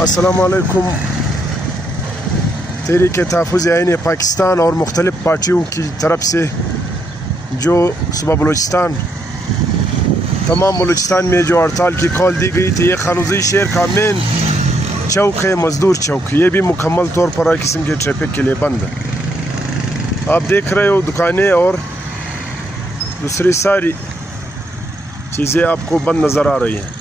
अस्सलामुअलैकुम। तहरीक तहफ़्फ़ुज़ आइन पाकिस्तान और मुख्तलिफ़ पार्टियों की तरफ से जो सुबह बलूचिस्तान तमाम बलूचिस्तान में जो हड़ताल की कॉल दी गई थी, ये खानुज़ी शहर का मेन चौक है, मज़दूर चौक। ये भी मुकम्मल तौर पर हर किस्म के ट्रैफिक के लिए बंद है। आप देख रहे हो दुकानें और दूसरी सारी चीज़ें आपको बंद नज़र आ रही हैं।